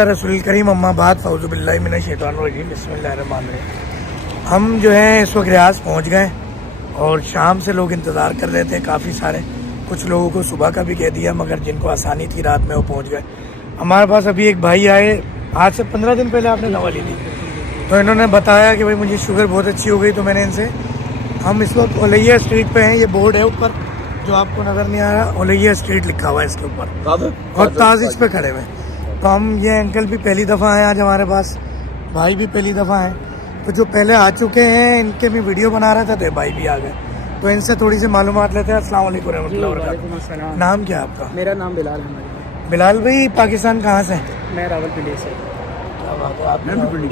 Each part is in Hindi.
रसूल करीम अम्मा बाद फ़ौज़ुबिल्लाहि मिनश शैतानिर रजीम बिस्मिल्लाहिर्रहमानिर्रहीम। हम जो है इस वक्त रियाज़ पहुँच गए और शाम से लोग इंतज़ार कर रहे थे काफ़ी सारे। कुछ लोगों को सुबह का भी कह दिया, मगर जिनको आसानी थी रात में वो पहुँच गए। हमारे पास अभी एक भाई आए, आज से 15 दिन पहले आपने दवा ली थी, तो इन्होंने बताया कि भाई मुझे शुगर बहुत अच्छी हो गई। तो मैंने इनसे, हम इस वक्त ओलैया स्ट्रीट पे हैं, ये बोर्ड है ऊपर जो आपको नज़र नहीं आ रहा, ओलैया स्ट्रीट लिखा हुआ है इसके ऊपर, और ताज़ इस पे खड़े हुए। तो हम, ये अंकल भी पहली दफ़ा आए आज हमारे पास, भाई भी पहली दफ़ा आए। तो जो पहले आ चुके हैं इनके भी वीडियो बना रहा था, तो भाई भी आ गए, तो इनसे थोड़ी सी मालूमात लेते हैं। अस्सलाम वालेकुम रहमतुल्लाहि व बरकातुहू। नाम क्या है आपका? मेरा नाम बिलाल है। बिलाल भाई पाकिस्तान कहाँ से? मैं रावलपिंडी से।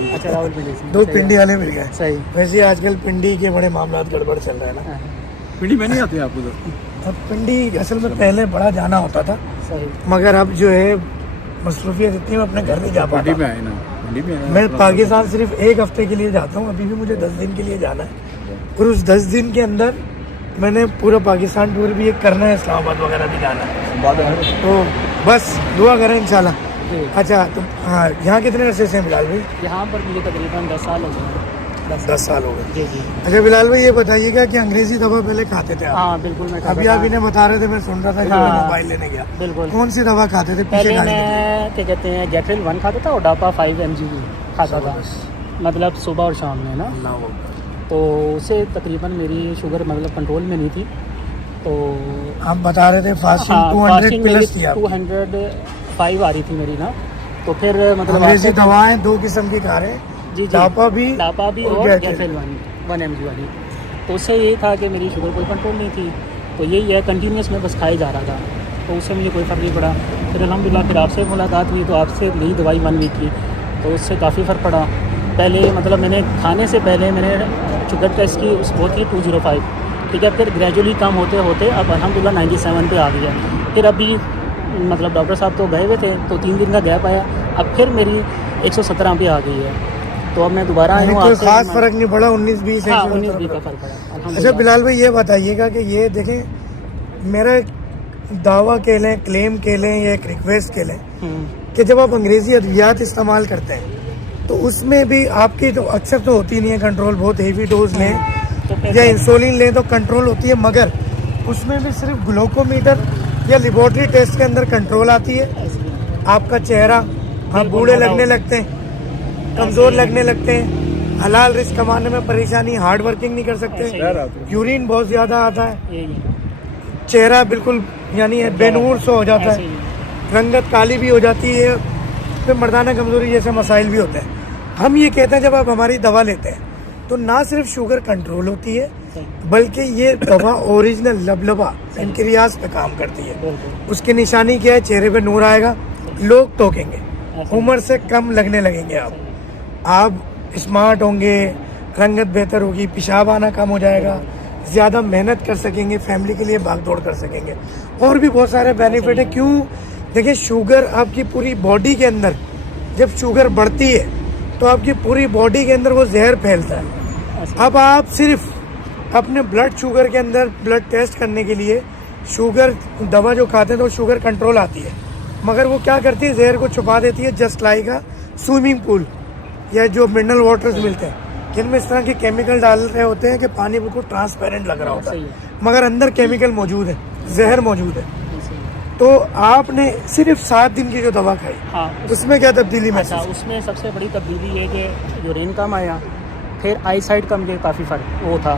अच्छा, रावलपिंडी से। दो पिंडी वाले मिल गए। सही। वैसे आजकल पिंडी के बड़े मामला गड़बड़ चल रहे हैं ना। पिंडी में नहीं आते आप उधर? अब पिंडी असल में पहले बड़ा जाना होता था, सही, मगर मगर अब जो है मसरूफियत इतनी, मैं अपने घर नहीं जा पाता। पिंडी में आए ना, पिंडी में आए। मैं पाकिस्तान सिर्फ एक हफ्ते के लिए जाता हूँ, अभी भी मुझे 10 दिन के लिए जाना है, और उस 10 दिन के अंदर मैंने पूरा पाकिस्तान टूर भी एक करना है, इस्लामाबाद वगैरह भी जाना है, तो बस दुआ करें इंशाल्लाह। अच्छा, तो हाँ, यहाँ कितने अरसे से हैं बिलाल भाई? यहाँ पर मुझे तकरीबन 10 साल हो गए। 10 साल हो गए। जी जी। अच्छा बिलाल भाई, ये बताइएगा कि अंग्रेजी दवा पहले खाते थे आप? हाँ बिल्कुल, मैं अभी आप इन्हें बता रहे थे, मैं सुन रहा था कि हाँ, मैं मोबाइल लेने गया। बिल्कुल। कौन सी दवा खाते थे? पहले पीछे मैं क्या कहते हैं, गैट्रिल 1 खाता था और डापा 5 mg खाता था, मतलब सुबह और शाम में ना। तो उससे तकरीबन मेरी शुगर मतलब कंट्रोल में नहीं थी। तो आप बता रहे थे फास्टिंग 200 प्लस थी आपकी। 205 आ रही थी मेरी ना। तो फिर मतलब अंग्रेजी दवाएं 2 किस्म की खा रहे हैं, जी, डापा भी और गैट्रिल 1 mg वाली। तो उससे ये था कि मेरी शुगर कोई कंट्रोल नहीं थी, तो यही है कंटिन्यूस में बस खाई जा रहा था, तो उससे मुझे कोई फ़र्क नहीं पड़ा। फिर अल्हम्दुलिल्लाह फिर आपसे मुलाकात हुई, तो आपसे ली दवाई 1 वीक की, तो उससे काफ़ी फ़र्क पड़ा। पहले मतलब मैंने खाने से पहले मैंने शुगर टेस्ट की, उस वो थी 205, ठीक है। फिर ग्रेजुअली कम होते होते अब अल्हम्दुलिल्लाह 97 पे आ गया। फिर अभी मतलब डॉक्टर साहब तो गए हुए थे, तो 3 दिन का गैप आया, अब फिर मेरी 117 पे आ गई है। तो अब मैं दोबारा आई हूँ। कोई खास फर्क नहीं पड़ा, 19-20? हाँ, 19-20 का फ़र्क पड़ा। अच्छा बिलाल भाई, ये बताइएगा कि ये देखें, मेरा दावा कह लें, क्लेम कह लें, या एक रिक्वेस्ट कह लें कि जब आप अंग्रेज़ी अद्वियात इस्तेमाल करते हैं, तो उसमें भी आपकी तो अक्सर तो होती नहीं है कंट्रोल, बहुत हेवी डोज लें या इंसुलिन लें तो कंट्रोल होती है, मगर उसमें भी सिर्फ ग्लूकोमीटर या लेबोरेटरी टेस्ट के अंदर कंट्रोल आती है। आपका चेहरा, आप बूढ़े लगने लगते हैं, कमज़ोर लगने लगते हैं, हलाल रिस्क कमाने में परेशानी, हार्ड वर्किंग नहीं कर सकते, यूरिन बहुत ज़्यादा आता है, चेहरा बिल्कुल यानी बेनूर सा हो जाता है, रंगत काली भी हो जाती है, फिर मर्दाना कमज़ोरी जैसे मसाइल भी होते हैं। हम ये कहते हैं जब आप हमारी दवा लेते हैं तो ना सिर्फ शुगर कंट्रोल होती है, बल्कि ये दवा ओरिजिनल लबलबा पेनक्रियास पे काम करती है। उसकी निशानी क्या है? चेहरे पे नूर आएगा, लोग टोकेंगे, उम्र से कम लगने लगेंगे, आप स्मार्ट होंगे, रंगत बेहतर होगी, पेशाब आना कम हो जाएगा, ज़्यादा मेहनत कर सकेंगे, फैमिली के लिए भाग दौड़ कर सकेंगे, और भी बहुत सारे बेनिफिट है। क्यों? देखिए, शुगर आपकी पूरी बॉडी के अंदर, जब शुगर बढ़ती है तो आपकी पूरी बॉडी के अंदर वो जहर फैलता है। अब आप सिर्फ अपने ब्लड शुगर के अंदर ब्लड टेस्ट करने के लिए शुगर दवा जो खाते हैं तो शुगर कंट्रोल आती है, मगर वो क्या करती है? जहर को छुपा देती है, जस्ट लाइक अ स्विमिंग पूल या जो मिनरल वाटर्स मिलते हैं, जिनमें इस तरह के केमिकल डाल रहे होते हैं कि पानी बिल्कुल ट्रांसपेरेंट लग रहा होता है, मगर अंदर केमिकल मौजूद है, जहर मौजूद है। तो आपने सिर्फ 7 दिन की जो दवा खाई, हाँ, उसमें क्या तब्दीली महसूस? अच्छा, उसमें सबसे बड़ी तब्दीली ये कि यूरिन कम आया, फिर आई साइड का मुझे काफ़ी फ़र्क वो था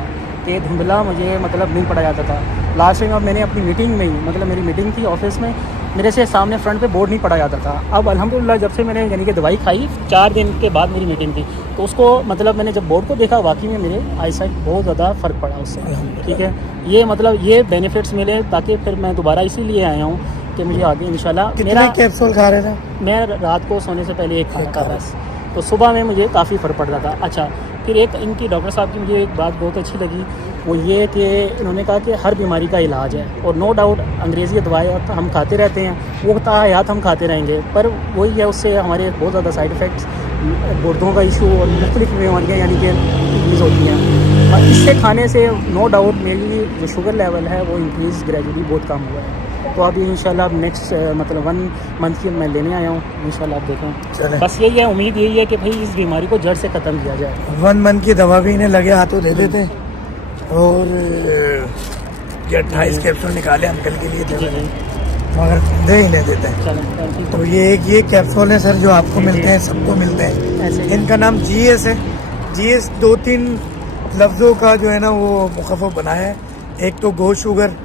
कि धुंधला मुझे मतलब नहीं पड़ा जाता था। लास्ट टाइम अब मैंने अपनी मीटिंग में ही, मतलब मेरी मीटिंग थी ऑफिस में, मेरे से सामने फ्रंट पे बोर्ड नहीं पड़ा जाता था। अब अल्हम्दुलिल्लाह जब से मैंने यानी कि दवाई खाई, 4 दिन के बाद मेरी मीटिंग थी, तो उसको मतलब मैंने जब बोर्ड को देखा, वाकई में मेरे आई साइड बहुत ज़्यादा फ़र्क पड़ा उससे, ठीक है। ये मतलब ये बेनिफिट्स मिले, ताकि फिर मैं दोबारा इसीलिए आया हूँ कि मुझे आगे इंशाल्लाह। कितने कैप्सूल खा रहे थे? मैं रात को सोने से पहले एक खाता था बस, तो सुबह में मुझे काफ़ी फ़र्क पड़ रहा था। अच्छा, फिर एक इनकी डॉक्टर साहब की मुझे एक बात बहुत अच्छी लगी, वो ये कि इन्होंने कहा कि हर बीमारी का इलाज है, और नो डाउट अंग्रेज़ी दवाएँ हम खाते रहते हैं, वो ताहयात हम खाते रहेंगे, पर वही है उससे हमारे बहुत ज़्यादा साइड इफ़ेक्ट्स, गुर्दों का इशू और मुख्तलिफ बीमारियाँ यानी कि इंक्रीज़ होती हैं। और इससे खाने से नो डाउट मेरी जो शुगर लेवल है वो इंक्रीज़ ग्रेजुअली बहुत कम हुआ है। तो अभी इंशाल्लाह अब नेक्स्ट मतलब 1 मंथ की मैं लेने आया हूँ, इंशाल्लाह आप देखें। चलें। बस यही है, उम्मीद यही है कि भाई इस बीमारी को जड़ से ख़त्म किया जाए। 1 मंथ की दवा भी इन्हें लगे हाथों दे देते हैं, और ये 28 कैप्सूल निकाले अंकल के लिए थे जी मैंने, जी मगर दे ही नहीं देते हैं। चलें, थैंक यू। तो ये कैप्सूल है सर जो आपको जी, मिलते जी। हैं, सबको मिलते हैं। ऐसे ही। इनका नाम GS है। GS 2-3 लफ्ज़ों का जो है ना वो मुखफ़फ़ बनाया है। एक तो गो शुगर,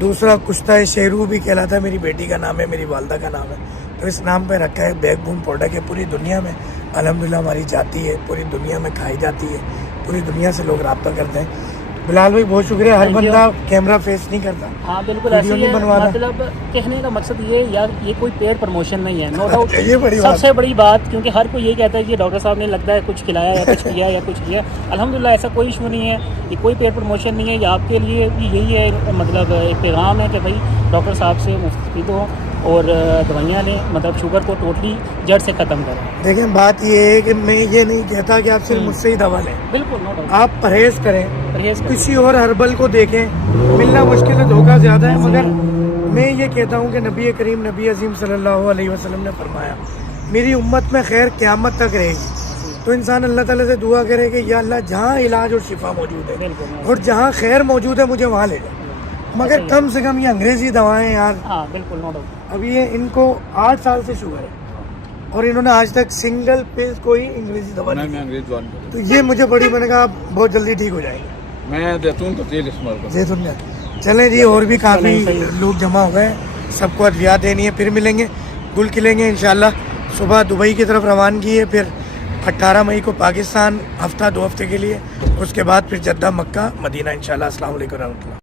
दूसरा कुश्ता शेरू भी कहलाता है, मेरी बेटी का नाम है, मेरी वालदा का नाम है, तो इस नाम पे रखा है। बैकबोन प्रोडक्ट है, पूरी दुनिया में अल्हम्दुलिल्लाह हमारी जाती है, पूरी दुनिया में खाई जाती है, पूरी दुनिया से लोग रब्ता करते हैं। बिलाल भाई बहुत शुक्रिया। हर Thank you। बंदा कैमरा फेस नहीं करता। हाँ बिल्कुल वीडियो ऐसे ही नहीं है, बनवाना। मतलब कहने का मकसद ये यार ये कोई पेड प्रमोशन नहीं है, नो डाउट। ये बड़ी बात। सबसे बड़ी बात, क्योंकि हर कोई यही कहता है कि डॉक्टर साहब ने लगता है कुछ खिलाया या कुछ किया या कुछ किया। अल्हम्दुलिल्लाह ऐसा कोई इशू नहीं है, ये कोई पेड प्रमोशन नहीं है, ये आपके लिए भी यही है, मतलब एक पैगाम है कि भाई डॉक्टर साहब से मुस्तफ़ीद हो और दवाइयाँ लें, मतलब शुगर को टोटली जड़ से ख़त्म करें। देखिए बात ये है कि मैं ये नहीं कहता कि आप सिर्फ मुझसे ही दवा लें, बिल्कुल नो डाउट, आप परहेज़ करें, परहेज़ करें। किसी और हर्बल को देखें। मिलना मुश्किल है, धोखा ज़्यादा है, मगर मैं ये कहता हूँ कि नबी करीम नबी अज़ीम सल्लल्लाहु अलैहि वसल्लम ने फरमाया मेरी उम्मत में खैर क़यामत तक रहेगी। तो इंसान अल्लाह ताला से दुआ करे कि या अल्लाह जहाँ इलाज और शिफा मौजूद है बिल्कुल। और जहाँ खैर मौजूद है मुझे वहाँ ले जाए, मगर कम से कम ये अंग्रेज़ी दवाएं यार। हाँ बिल्कुल नो डाउट। अभी ये इनको 8 साल से शुगर है और इन्होंने आज तक सिंगल पिल कोई अंग्रेज़ी दवा नहीं मैं दी। अंग्रेज जवान कर तो ये मुझे बड़ी, मैंने कहा आप बहुत जल्दी ठीक हो जाएंगे। मैं जैतून का तेल इस्तेमाल करता जैतून का। चलें जी, और भी काफ़ी लोग जमा हो गए, सबको अद्वियात देनी है, फिर मिलेंगे, गुल खिलेंगे इंशाल्लाह। सुबह दुबई की तरफ रवानगी है, फिर 18 मई को पाकिस्तान, हफ्ता 2 हफ्ते के लिए, उसके बाद फिर जद्दा, मक्का, मदीना इंशाल्लाह। अस्सलाम वालेकुम रहमतुल्लाह।